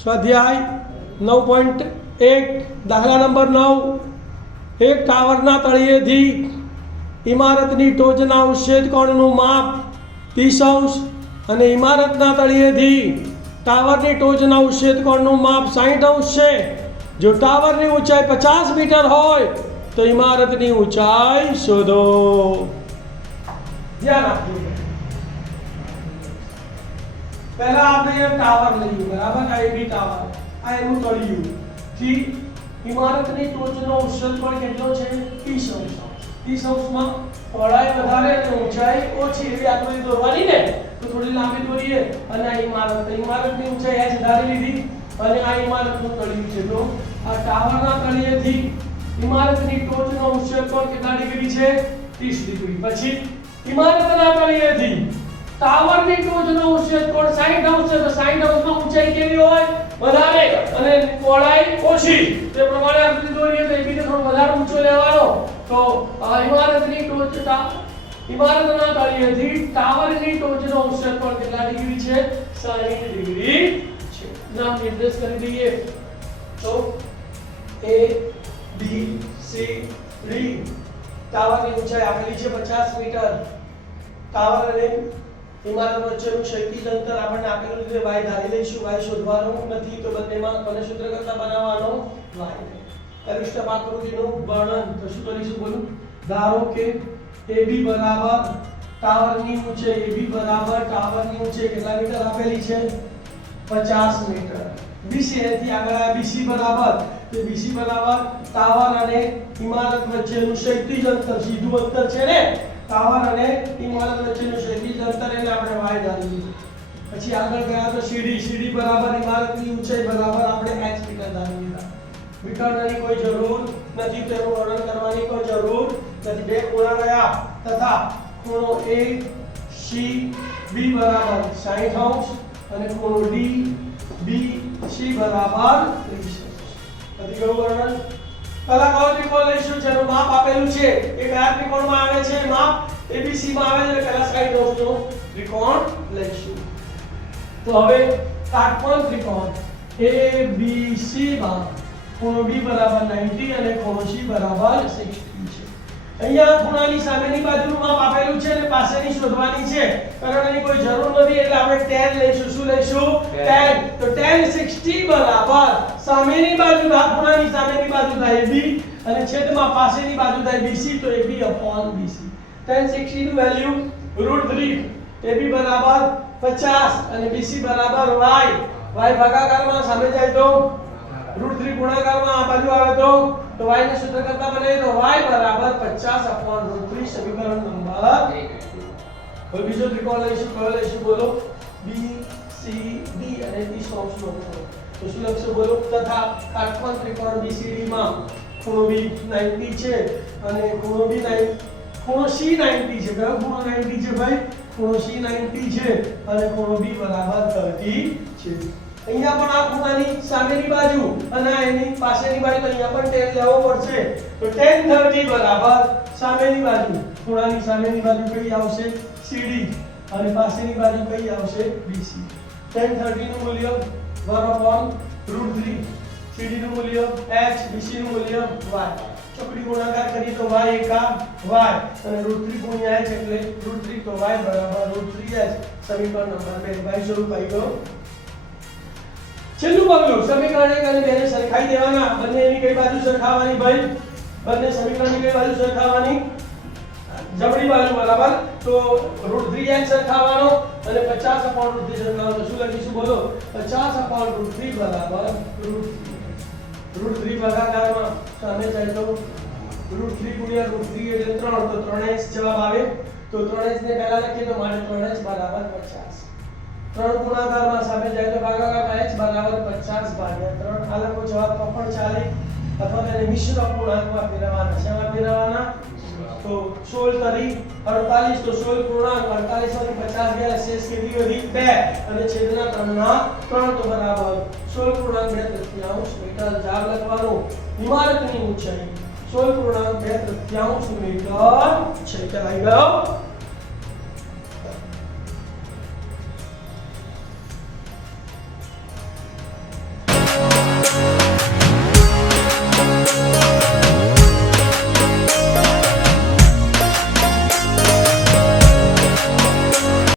સ્વાધ્યાય 9.1 દાખલા નંબર 9 એક ટાવરના તળિયેથી ઇમારતની ટોચના ઉચ્છેદ કોણનું માપ 30 અંશ અને ઇમારતના તળિયેથી ટાવરની ટોચના ઉચ્છેદ કોણનું માપ 60 અંશ છે. જો ટાવરની ઊંચાઈ 50 મીટર હોય તો ઇમારતની ઊંચાઈ શોધો. ધ્યાન આપજો. पहला आपने ये टावर लियो बराबर आ बी टावर आ एनु तळिયું થી ઇમારતની ટોચનો ઉચ્છેદ કોણ કેટલો છે 30 અંશ. 30 અંશમાં પહોળાઈ વધારે અને ઊંચાઈ ઓછી એવી આકૃતિ દોરવાની ને તો થોડી લાંબી દોરીએ અને આ ઇમારતની ઊંચાઈ h ધારી લીધી અને આ ઇમારતનું તળિયું છે. તો આ ટાવરના તળિયેથી ઇમારતની ટોચનો ઉચ્છેદ કોણ કેટલા ડિગ્રી છે 30 ડિગ્રી. પછી ઇમારતના તળિયેથી टावरની ટોચનો ઉચ્છેદ કોણ 60 અંશ છે તો 60 અંશમાં ઊંચાઈ કેવી હોય વધારે અને પહોળાઈ ઓછી. તે પ્રમાણે આકૃતિ દોરીએ તો એબી ને થોડો વધારે ઊંચો લેવાનો. તો ઇમારતની ઇમારતના તળિયેથી ટાવરની ટોચનો ઉચ્છેદ કોણ કેટલા ડિગ્રી છે 60 ડિગ્રી છે. નામ નિર્દેશ કરી દઈએ તો A B C D ટાવરની ઊંચાઈ આપેલી છે 50 મીટર. ટાવર અને ઇમારત વચ્ચેનું ક્ષૈતિજ અંતર આપણને આપેલું છે y ધારી લઈશું. y શોધવાનું નથી તો બંનેમાં કોને સૂત્ર કરતા બનાવવાનો y. કનિષ્ઠ આકૃતિનું વર્ણન તો શું કરીશું બોલું. ધારો કે AB બરાબર ટાવરની ઊંચાઈ AB બરાબર ટાવરની ઊંચાઈ કેટલા મીટર આપેલી છે 50 મીટર. BC એથી આગળ આ BC બરાબર તો BC બરાબર ટાવર અને ઇમારત વચ્ચેનું ક્ષૈતિજ અંતર સીધું અંતર છે ને टावर અને ઇમારત વચ્ચેનું ક્ષૈતિજ અંતર એટલે આપણે y ધારી લીધું. પછી આગળ ગયા તો CD બરાબર ઇમારતની ઊંચાઈ બરાબર આપણે h મીટર ધારી લીધા. મીટરની કોઈ જરૂર નથી, તેનું વર્ણન કરવાની કોઈ જરૂર નથી. બે ખૂણા ગયા તથા ખૂણો ACB બરાબર 60 અંશ અને ખૂણો DBC બરાબર 30 અંશ. નથી ગયું વર્ણન. પહેલા કયો ત્રિકોણ લઈશું જેનું માપ આપેલું છે એ કયા ત્રિકોણમાં આવે છે માપ ABC માં આવે છે. પહેલા 60 અંશનો ત્રિકોણ લઈશું. તો હવે કાટકોણ ત્રિકોણ ABC માં ખૂણો B બરાબર 90 અને ખૂણો C બરાબર 60 છે. અહીંયા ખૂણાની સામેની બાજુનું માપ આપેલું છે અને પાસેની શોધવાની છે. કારણ એની કોઈ જરૂર નથી એટલે આપણે tan લઈશું. શું લઈશું tan. તો tan 60 બરાબર સામેની બાજુ ખૂણાની સામેની બાજુ થાય AB અને છેદમાં પાસેની બાજુ થાય BC તો AB upon BC. tan 60 નું વેલ્યુ √3. AB બરાબર 50 અને BC બરાબર y. y ભાગાકારમાં સામે જાય તો √3 ગુણાકારમાં આ બાજુ આવે તો y ને સૂત્ર કરતા બને તો y બરાબર 50 upon √3 સમીકરણ નંબર 1. હવે બીજો ત્રિકોણ લઈશું. કયો લઈશું બોલો BCD અને 30 અંશનો ખૂણો. તો શું લખશો બોલો. તથા કાટકોણ ત્રિકોણ BCD માં ખૂણો B 90 છે અને ખૂણો C 90 છે. કયો ખૂણો 90 છે ભાઈ ખૂણો C 90 છે અને ખૂણો B બરાબર 30 છે. અહીંયા પણ આ ખૂણાની સામેની બાજુ અને એની પાસેની બાજુ તો અહીંયા પણ tan લેવો પડશે. તો tan 30 બરાબર સામેની બાજુ ખૂણાની સામેની બાજુ કઈ આવશે CD અને પાસેની બાજુ કઈ આવશે BC. tan 30 નું મૂલ્ય 1/√3. CD નું મૂલ્ય h, BC નું મૂલ્ય y. ચોકડી ગુણાકાર કરી તો y એકા y અને √3 ગુણ્યા h એટલે √3 તો y બરાબર √3h. સમીકરણ નંબર 2 y સ્વરૂપ આવી ગયો. છેલ્લું પગલું સમીકરણ 1 અને 2 ને સરખાઈ દેવાના. બંનેની કઈ બાજુ સરખાવવાની ભાઈ બંને સમીકરણની કઈ બાજુ સરખાવવાની જમણી બાજુ બરાબર. તો √3h સરખાવવાનો અને 50/√3 સરખાવવાનો. શું લખીશું બોલો 50/√3 બરાબર √3 ભાગાકારમાં સામે જાય તો √3 ગુણ્યા √3 એટલે 3 તો 3h જવાબ આવે. તો 3h ને પહેલા લખીએ તો માટે 3h બરાબર 50. 3 ગુણાકારમાં સામે જાય તો ભાગાકારમાં h બરાબર 50/3. આ લખો જવાબ તો પણ ચાલે અથવા તેને મિશ્ર પૂર્ણાંકમાં ફેરવવાના. શેમાં ફેરવવાના તો 16 તરી 48 તો 16 પૂર્ણાંક 48 માંથી 50 ગયા શેષ કેટલી વધી 2 અને છેદના 3 ના 3 તો બરાબર 16 પૂર્ણાંક 2/3 મીટર. જવાબ લખવાનો ઇમારતની ઊંચાઈ 16 પૂર્ણાંક 2/3 મીટર છે. ચલાઈ ગયો.